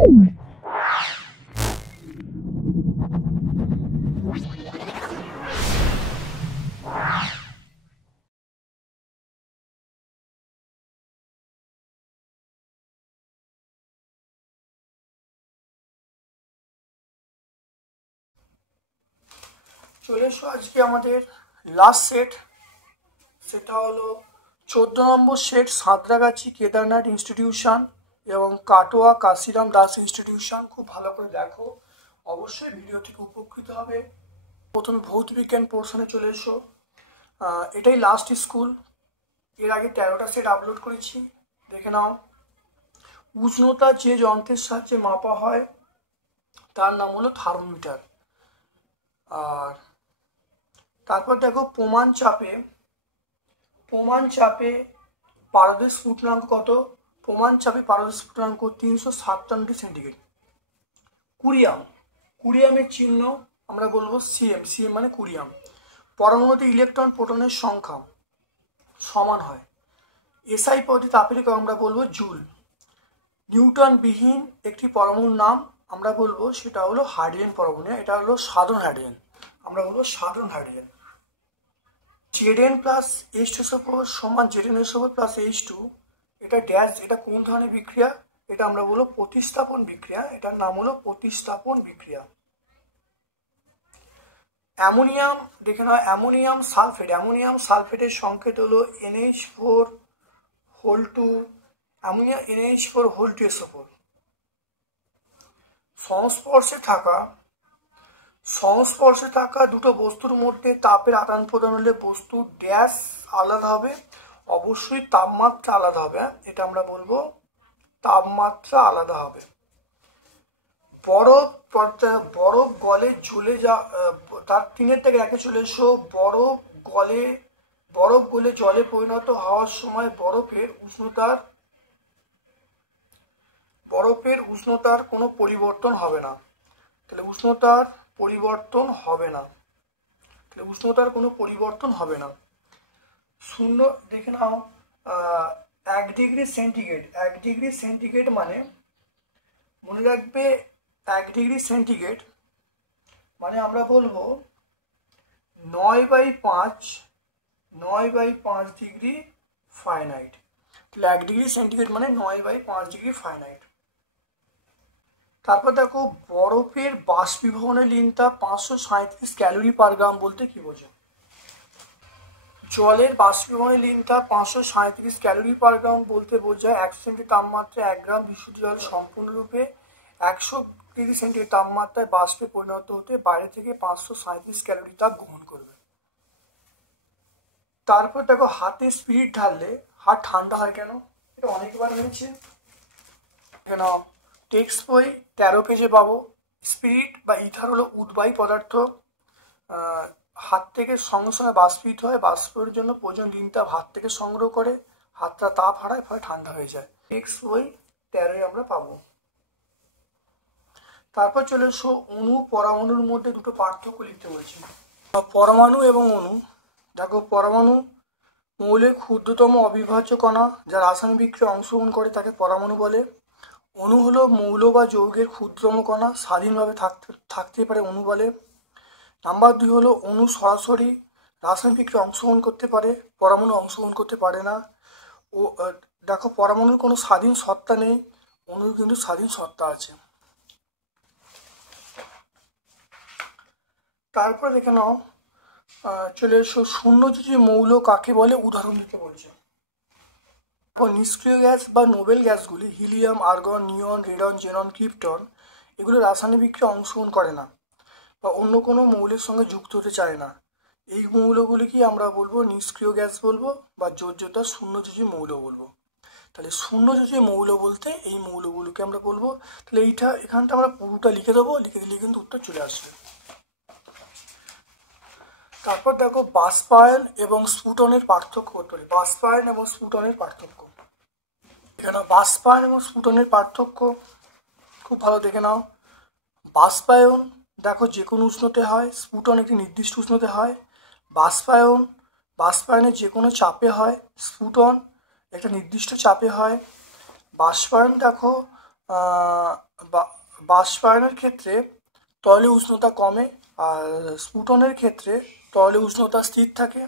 চলে এসো আজকে আমাদের লাস্ট সেট, সেটা হলো 14 নম্বর সেট সাঁতরাগাছি কেদারনাথ ইনস্টিটিউশন এবং কাটোয়া কাশিরাম দাস ইনস্টিটিউশন। খুব ভালো করে দেখো, অবশ্যই ভিডিও থেকে উপকৃত হবে। প্রথমে ভৌত বিজ্ঞান পোর্শনে চলে এসো। এটাই লাস্ট স্কুল, এর আগে 13টা সেট আপলোড করেছি, দেখে নাও। উষ্ণতা যে যন্ত্রের সাহায্যে মাপা হয় তার নাম হলো থার্মোমিটার। আর তারপর দেখো প্রমাণ চাপে পারদের স্ফুটনাঙ্ক কত? প্রমাণ চাপে পারদের স্ফুটনাঙ্ক 357 সেন্টিগ্রেড। কুরিয়ামের চিহ্ন আমরা বলবো সিএম মানে কুরিয়াম। পরমাণুতে ইলেকট্রন প্রোটনের সংখ্যা সমান হয়। এসআই পদ্ধতি তাপের একক আমরা বলবো জুল। নিউটন বিহীন একটি পরমাণুর নাম আমরা বলবো সেটা হলো হাইড্রোজেন পরমাণু, এটা হলো সাধারণ হাইড্রোজেন, আমরা বলবো সাধারণ হাইড্রোজেন। Zn প্লাস H2SO4 সমান Zn2SO4 প্লাস H2, এটা ড্যাশ, এটা কোন ধরনের বিক্রিয়া? এটা আমরা বলবো প্রতিস্থাপন বিক্রিয়া, এটার নাম হলো প্রতিস্থাপন বিক্রিয়া। অ্যামোনিয়াম দেখে নাও, অ্যামোনিয়াম সালফেটের সংকেত হলো NH4 অ্যামোনিয়া NH4 সংস্পর্শে থাকা দুটো বস্তুর মধ্যে তাপের আদান প্রদান হলে বস্তুর ড্যাশ আলাদা হবে, অবশ্যই তাপমাত্রা আলাদা হবে। এটা আমরা বলবো তাপমাত্রা আলাদা হবে। বরফ গলে ঝুলে তার 3-এর থেকে 1-এ চলে এসো। বরফ গলে জলে পরিণত হওয়ার সময় বরফের উষ্ণতার কোনো পরিবর্তন হবে না। তাহলে উষ্ণতার কোনো পরিবর্তন হবে না। শূন্য দেখে নাও, 1 ডিগ্রি সেন্টিগ্রেড মানে মনে রাখবে, 1 ডিগ্রি সেন্টিগ্রেড মানে আমরা বলবো 9/5 ডিগ্রি ফারেনহাইট। তাহলে 1 ডিগ্রি সেন্টিগ্রেড মানে 9/5 ডিগ্রি ফারেনহাইট। তারপর দেখো বরফের বাষ্পীভবনের লিনটা 537 ক্যালোরি পার গ্রাম বলতে কি বোঝো? জলের বাষ্পীভবনের লিনটা 537 ক্যালোরি পার গ্রাম বলতে বোঝায় 100 সেন্টিগ্রেড তাপমাত্রায় 1 গ্রাম বিশুদ্ধ জল সম্পূর্ণরূপে 100 ডিগ্রি সেন্টিগ্রেড তাপমাত্রায় বাষ্পে পরিণত হতে বাইরে থেকে 537 ক্যালোরি তাপ গ্রহণ করবে। তারপর দেখো হাতে স্পিরিট ঢাললে হাত ঠান্ডা হয় কেন? এটা অনেকবার হয়েছে, কেন টেক্সট বই 13 পেজে পাবো। স্পিরিট বা ইথার হলো উদ্বায়ী পদার্থ, হাত থেকে সঙ্গে সঙ্গে বাষ্পীত হয়, বাষ্পের জন্য প্রয়োজন লিনটা হাত থেকে সংগ্রহ করে, হাতটা তাপ হারায়, ফলে ঠান্ডা হয়ে যায়। টেক্সট বই 13 আমরা পাবো। তারপর চলে এসো অণু পরমাণুর মধ্যে দুটো পার্থক্য লিখতে বলছি। পরমাণু এবং অণু দেখো, পরমাণু মৌলের ক্ষুদ্রতম অবিভাজ্য কণা যা রাসায়নিক বিক্রিয়ায় অংশগ্রহণ করে তাকে পরমাণু বলে। অণু হলো মৌল বা যৌগের ক্ষুদ্রতম কণা, স্বাধীনভাবে থাকতে পারে অণু বলে। নাম্বার 2 হলো অণু সরাসরি রাসায়নিক বিক্রিয়ায় অংশগ্রহণ করতে পারে, পরমাণু অংশগ্রহণ করতে পারে না। ও দেখো পরমাণুর কোনো স্বাধীন সত্তা নেই, অণুর কিন্তু স্বাধীন সত্তা আছে। তারপরে দেখে নাও, চলে এসো শূন্যযোজী মৌল কাকে বলে উদাহরণ দিতে বলছে। নিষ্ক্রিয় গ্যাস বা নোবেল গ্যাসগুলি হিলিয়াম, আর্গন, নিয়ন, রেডন, জেনন, ক্রিপ্টন এগুলো রাসায়নিক বিক্রিয়ায় অংশগ্রহণ করে না বা অন্য কোনো মৌলের সঙ্গে যুক্ত হতে চায় না। এই মৌলগুলিকে আমরা বলবো নিষ্ক্রিয় গ্যাস বলবো বা যোজ্যতা শূন্যযোজী মৌল বলবো। তাহলে শূন্যযোজী মৌল বলতে এই মৌলগুলোকে আমরা বলবো। তাহলে এখানটা আমরা পুরোটা লিখে দেবো, লিখে দিলে কিন্তু উত্তর চলে আসবে। তারপর দেখো বাষ্পায়ন এবং স্ফুটনের পার্থক্য করতে পারি। বাষ্পায়ন এবং স্ফুটনের পার্থক্য, এখানে বাষ্পায়ন এবং স্ফুটনের পার্থক্য খুব ভালো দেখে নাও। বাষ্পায়ন দেখো যে কোনো উষ্ণতে হয়, স্ফুটন একটি নির্দিষ্ট উষ্ণতে হয়। বাষ্পায়নে যে কোনো চাপে হয়, স্ফুটন একটা নির্দিষ্ট চাপে হয়। বাষ্পায়ন দেখো বাষ্পায়নের ক্ষেত্রে তরলে উষ্ণতা কমে, আর স্ফুটনের ক্ষেত্রে তরলে উষ্ণতা স্থির থাকে।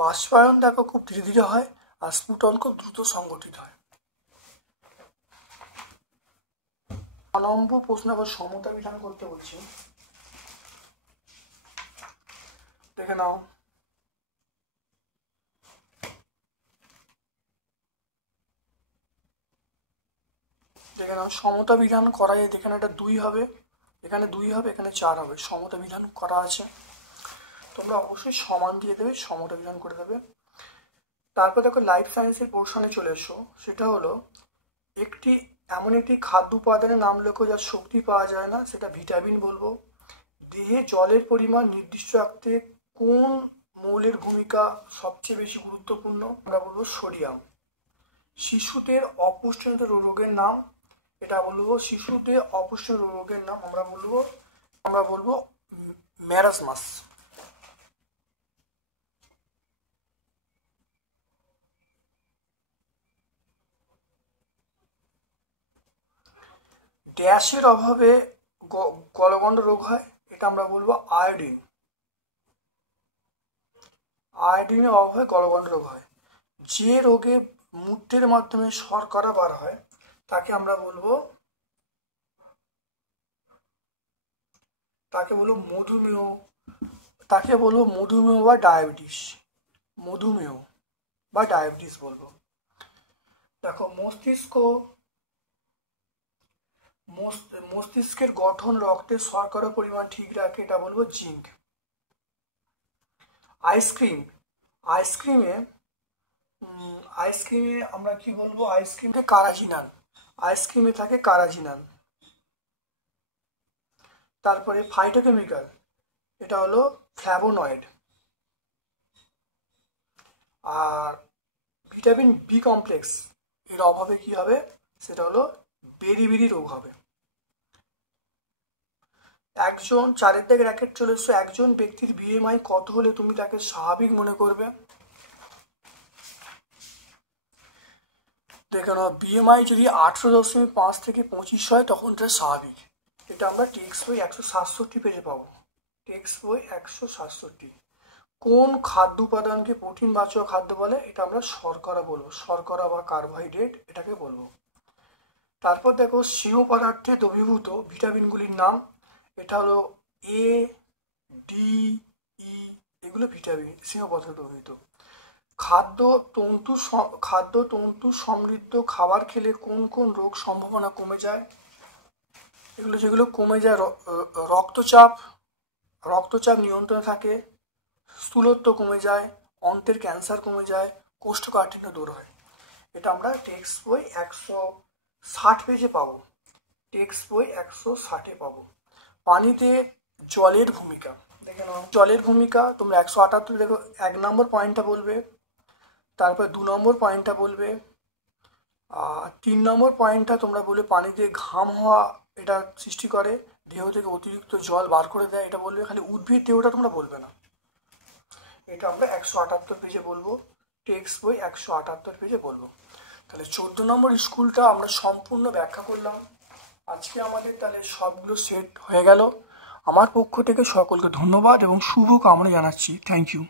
বাষ্পায়ন দেখো খুব ধীরে ধীরে হয়, আর স্ফুটন খুব দ্রুত সংগঠিত হয়। 9 নম্বর প্রশ্ন আবার সমতা বিধান করতে বলছি, দেখে নাও। সমতা বিধান করা যায়, এখানে এটা 2 হবে, এখানে 2 হবে, এখানে 4 হবে। সমতা বিধান করা আছে, তোমরা অবশ্যই সমান দিয়ে দেবে, সমতা বিধান করে দেবে। তারপর দেখো লাইফ সায়েন্সের পোর্শনে চলে এসো, সেটা হলো এমন একটি খাদ্য উপাদানের নাম লেখো যার শক্তি পাওয়া যায় না, সেটা ভিটামিন বলবো। দেহে জলের পরিমাণ নির্দিষ্ট রাখতে কোন মৌলের ভূমিকা সবচেয়ে বেশি গুরুত্বপূর্ণ, আমরা বলবো সোডিয়াম। শিশুদের অপুষ্টিজনিত রোগের নাম, এটা বলবো শিশুদের অপুষ্টিজনিত রোগের নাম আমরা বলবো ম্যারাসমাস। ড্যাশের অভাবে গলগণ্ড রোগ হয়, এটা আমরা বলবো আয়োডিন। আয়োডিনের অভাবে গলগণ্ড রোগ হয়। যে রোগে মূত্রের মাধ্যমে শর্করা বার হয় তাকে আমরা বলবো মধুমেহ, মধুমেহ বা ডায়াবেটিস। মধুমেহ বা ডায়াবেটিস বলবো। দেখো মস্তিষ্কের গঠন, রক্তের শর্করা পরিমাণ ঠিক রাখে, এটা বলবো জিঙ্ক। আইসক্রিমে আমরা কি বলবো, আইসক্রিমে থাকে কারাজিনান। তারপরে ফাইটোকেমিক্যাল, এটা হলো ফ্ল্যাভোনয়েড। আর ভিটামিন বি কমপ্লেক্স এর অভাবে কি হবে, সেটা হলো বেরি রোগ হবে। 4 দাগে র্যাকেট চলে এসছো। একজন ব্যক্তির বিএমআই কত হলে তুমি তাকে স্বাভাবিক মনে করবে? দেখে নাও, বিএমআই যদি 18.5 থেকে 25 হয় তখন এটা স্বাভাবিক। এটা আমরা টেক্সট বই 167 পেজে পাবো। টেক্সট বই 167। কোন খাদ্য উপাদানকে প্রোটিনবাচক খাদ্য বলে? এটা আমরা শর্করা বলবো, শর্করা বা কার্বোহাইড্রেট এটাকে বলবো। তারপর দেখো স্নেহ পদার্থে দ্রবীভূত ভিটামিনগুলির নাম, এটা হলো এ, ডি, ই, এগুলো ভিটামিন স্নেহ পদার্থে দ্রবীভূত। খাদ্য তন্তু সমৃদ্ধ খাবার খেলে কোন কোন রোগ সম্ভাবনা কমে যায়? যেগুলো কমে যায়, রক্তচাপ নিয়ন্ত্রণে থাকে, স্থূলত্ব কমে যায়, অন্ত্রের ক্যান্সার কমে যায়, কোষ্ঠকাঠিন্য দূর হয়। এটা আমরা টেক্সট বই 160 পেজে পাবো। টেক্সট বই 160-এ পাবো। পানিতে জলের ভূমিকা, দেখে নাও। জলের ভূমিকা তোমরা 178 দেখো, 1 নম্বর পয়েন্টটা বলবে, তারপর 2 নম্বর পয়েন্টটা বলবে, 3 নম্বর পয়েন্টটা তোমরা বলবে পানিতে ঘাম হওয়া এটা সৃষ্টি করে, দেহ থেকে অতিরিক্ত জল বার করে দেয়, এটা বলবে। খালি উদ্ভিদ দেহটা তোমরা বলবে না, এটা আমরা 178 পেজে বলবো। টেক্সট বই 178 পেজে বলবো। তাহলে 14 নম্বর স্কুলটা আমরা সম্পূর্ণ ব্যাখ্যা করলাম। আজকে আমাদের তাহলে সবগুলো সেট হয়ে গেল। আমার পক্ষ থেকে সকলকে ধন্যবাদ এবং শুভ কামনা জানাচ্ছি। Thank you.